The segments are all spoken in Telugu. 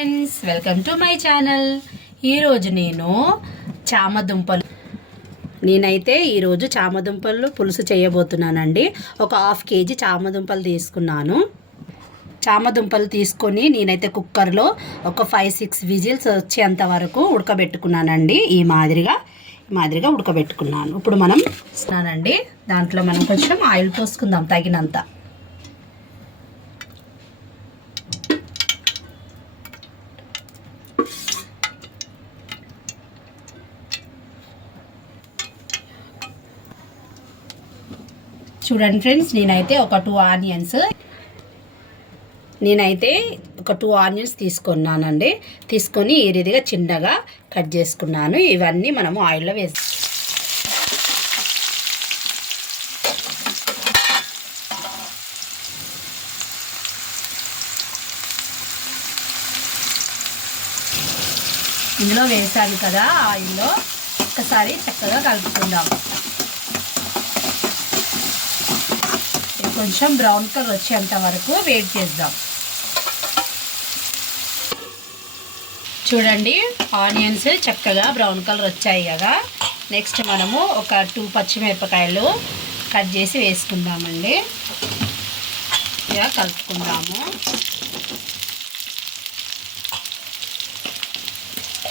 Friends welcome to my channel ఈరోజు నేను చామదుంపలు నేనైతే ఈరోజు చామదుంపలు పులుసు చేయబోతున్నానండి. ఒక హాఫ్ కేజీ చామదుంపలు తీసుకున్నాను. చామదుంపలు తీసుకొని నేనైతే కుక్కర్లో ఒక ఫైవ్ సిక్స్ విజిల్స్ వచ్చేంత వరకు ఉడకబెట్టుకున్నానండి. ఈ మాదిరిగా మాదిరిగా ఉడకబెట్టుకున్నాను. ఇప్పుడు మనం స్నానండి దాంట్లో మనం కొంచెం ఆయిల్ పోసుకుందాం తగినంత. చూడండి ఫ్రెండ్స్ నేనైతే ఒక టూ ఆనియన్స్. నేనైతే ఒక టూ ఆనియన్స్ తీసుకున్నానండి. తీసుకొని ఈ రీతిగా చిన్నగా కట్ చేసుకున్నాను. ఇవన్నీ మనము ఆయిల్లో వేసి ఇందులో వేసాను కదా ఆయిల్లో. ఒక్కసారి చక్కగా కలుపుకుందాం. కొంచెం బ్రౌన్ కలర్ వచ్చేంత వరకు వెయిట్ చేద్దాం. చూడండి ఆనియన్స్ చక్కగా బ్రౌన్ కలర్ వచ్చాయి కదా. నెక్స్ట్ మనము ఒక టూ పచ్చిమిరపకాయలు కట్ చేసి వేసుకుందామండి. ఇలా కలుపుకుందాము.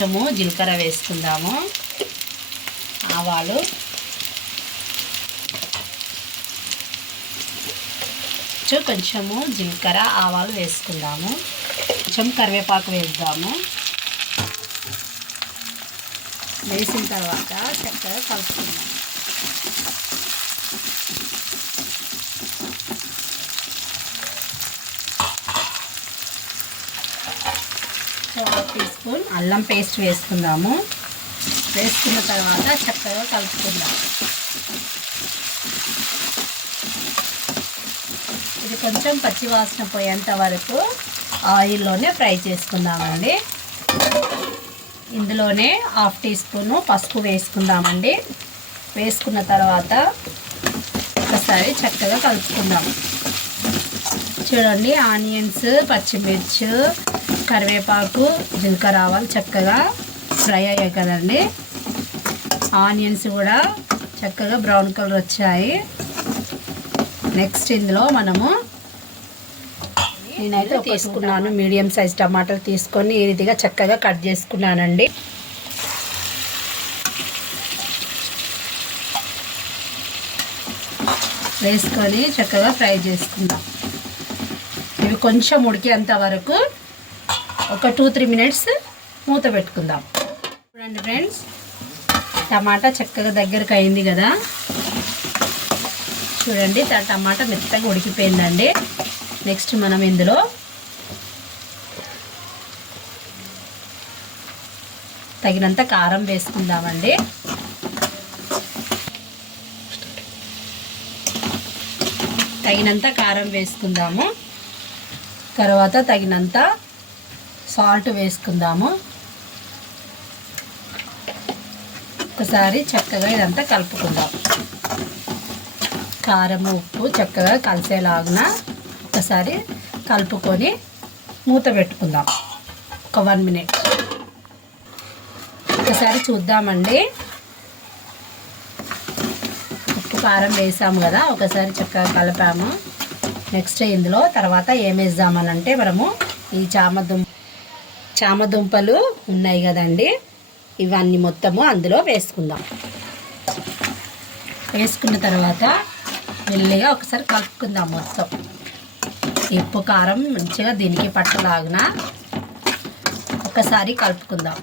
కొంచెము జీలకర్ర వేసుకుందాము. ఆవాలు కొంచెం కొంచెము జీలకర్ర ఆవాలు వేసుకుందాము. కొంచెం కరివేపాకు వేద్దాము. వేసిన తర్వాత చక్కగా కలుపుకుందాం టీ స్పూన్ అల్లం పేస్ట్ వేసుకుందాము. వేసుకున్న తర్వాత చక్కగా కలుపుకుందాం ఇది కొంచెం పచ్చివాసన పోయేంత వరకు ఆయిల్లోనే ఫ్రై చేసుకుందామండి. ఇందులోనే హాఫ్ టీ స్పూను పసుపు వేసుకుందామండి. వేసుకున్న తర్వాత ఒకసారి చక్కగా కలుపుకుందాం. చూడండి ఆనియన్స్ పచ్చిమిర్చి కరివేపాకు జీలకర్ర ఆవాలు చక్కగా ఫ్రై అయ్యాయి కదండి. ఆనియన్స్ కూడా చక్కగా బ్రౌన్ కలర్ వచ్చాయి. నెక్స్ట్ ఇందులో మనము నేనైతే తీసుకున్నాను మీడియం సైజ్ టమాటాలు తీసుకొని ఈ రీతిగా చక్కగా కట్ చేసుకున్నానండి. వేసుకొని చక్కగా ఫ్రై చేసుకుందాం. ఇవి కొంచెం ఉడికేంత వరకు ఒక టూ త్రీ మినిట్స్ మూత పెట్టుకుందాం. చూడండి ఫ్రెండ్స్ టమాటా చక్కగా దగ్గరకు అయింది కదా. చూడండి. టమాటా మెత్తగా ఉడికిపోయిందండి. నెక్స్ట్ మనం ఇందులో తగినంత కారం వేసుకుందామండి. తగినంత కారం వేసుకుందాము. తర్వాత తగినంత సాల్ట్ వేసుకుందాము. ఒకసారి చక్కగా ఇదంతా కలుపుకుందాం. కారం ఉప్పు చక్కగా కలిసేలాగున ఒకసారి కలుపుకొని మూత పెట్టుకుందాం. ఒక వన్ మినిట్. ఒకసారి చూద్దామండి. ఉప్పు కారం వేసాము కదా ఒకసారి చక్కగా కలిపాము. నెక్స్ట్ ఇందులో తర్వాత ఏం వేద్దామనంటే మనము ఈ చామదుంప చామదుంపలు ఉన్నాయి కదండి ఇవన్నీ మొత్తము అందులో వేసుకుందాం. వేసుకున్న తర్వాత మెల్లిగా ఒకసారి కలుపుకుందాం మొత్తం. ఉప్పు కారం మంచిగా దీనికి పట్టలాగిన ఒకసారి కలుపుకుందాం.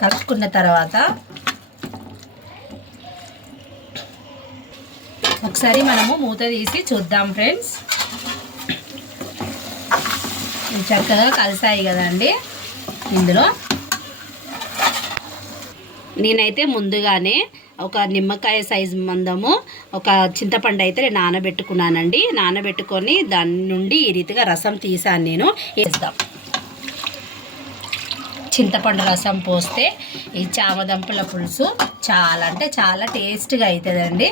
కలుపుకున్న తర్వాత ఒకసారి మనము మూత తీసి చూద్దాం ఫ్రెండ్స్. చక్కగా కలిసాయి కదండి ఇందులో. నేనైతే ముందుగానే ఒక నిమ్మకాయ సైజు మందము ఒక చింతపండు అయితే నేను నానబెట్టుకున్నానండి. నానబెట్టుకొని దాని నుండి ఈ రీతిగా రసం తీసాను నేను. వేస్తాం చింతపండు రసం పోస్తే ఈ చామదంపుల పులుసు చాలా అంటే చాలా టేస్ట్గా అవుతుందండి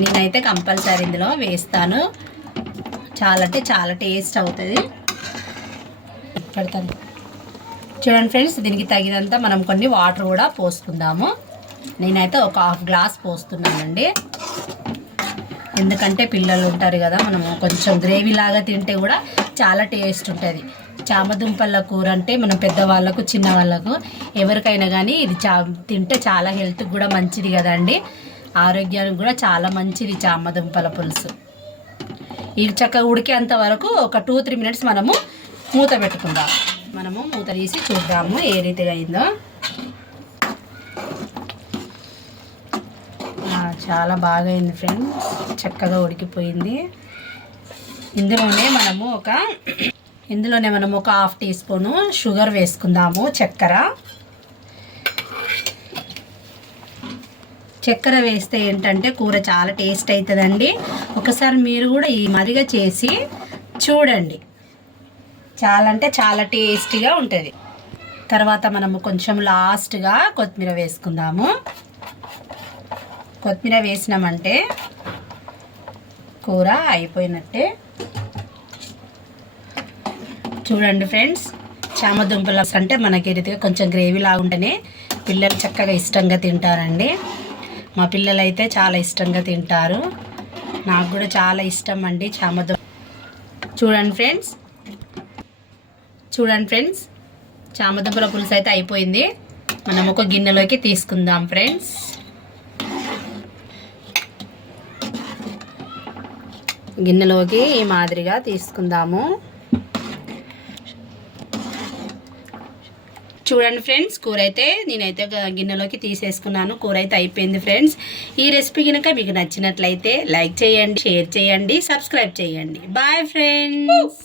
నేనైతే కంపల్సరీ ఇందులో వేస్తాను. చాలా అంటే చాలా టేస్ట్ అవుతుంది. పెడతాను. చూడండి ఫ్రెండ్స్ దీనికి తగినంత మనం కొన్ని వాటర్ కూడా పోసుకుందాము. నేనైతే ఒక హాఫ్ గ్లాస్ పోస్తున్నానండి. ఎందుకంటే పిల్లలు ఉంటారు కదా మనము కొంచెం గ్రేవీ లాగా తింటే కూడా చాలా టేస్ట్ ఉంటుంది. చామదుంపల కూర అంటే మనం పెద్దవాళ్ళకు చిన్నవాళ్ళకు ఎవరికైనా కానీ ఇది చా తింటే చాలా హెల్త్కి కూడా మంచిది కదండి. ఆరోగ్యానికి కూడా చాలా మంచిది చామదుంపల పులుసు. ఇది చక్కగా ఉడికేంత వరకు ఒక టూ త్రీ మినిట్స్ మనము మూత పెట్టుకుందాం. మనము మూత తీసి చూద్దాము ఏ రీతిగా అయిందో. చాలా బాగా అయింది ఫ్రెండ్స్ చక్కగా ఉడికిపోయింది. ఇందులోనే మనము ఒక ఇందులోనే మనము ఒక హాఫ్ టీ స్పూను షుగర్ వేసుకుందాము చక్కెర. చక్కెర వేస్తే ఏంటంటే కూర చాలా టేస్ట్ అవుతుందండి ఒకసారి మీరు కూడా ఈ మరిగా చేసి చూడండి. చాలా అంటే చాలా టేస్టీగా ఉంటుంది. తర్వాత మనము కొంచెం లాస్ట్గా కొత్తిమీర వేసుకుందాము. కొత్తిమీర వేసినామంటే కూర అయిపోయినట్టే. చూడండి ఫ్రెండ్స్ చామదుంపల అంటే మనకి ఇదిగా రీతిగా కొంచెం గ్రేవీ లాగా ఉంటేనే పిల్లలు చక్కగా ఇష్టంగా తింటారండి. మా పిల్లలు అయితే చాలా ఇష్టంగా తింటారు. నాకు కూడా చాలా ఇష్టం అండి చామదుంప చూడండి ఫ్రెండ్స్ చూడండి ఫ్రెండ్స్ చామదుంపల పులుసు అయితే అయిపోయింది. మనం ఒక గిన్నెలోకి తీసుకుందాం ఫ్రెండ్స్. గిన్నెలోకి ఈ మాదిరిగా తీసుకుందాము. చూడండి ఫ్రెండ్స్ కూర అయితే నేనైతే ఒక గిన్నెలోకి తీసేసుకున్నాను. కూర అయితే అయిపోయింది ఫ్రెండ్స్. ఈ రెసిపీ కనుక మీకు నచ్చినట్లయితే లైక్ చేయండి షేర్ చేయండి సబ్స్క్రైబ్ చేయండి. Bye friends.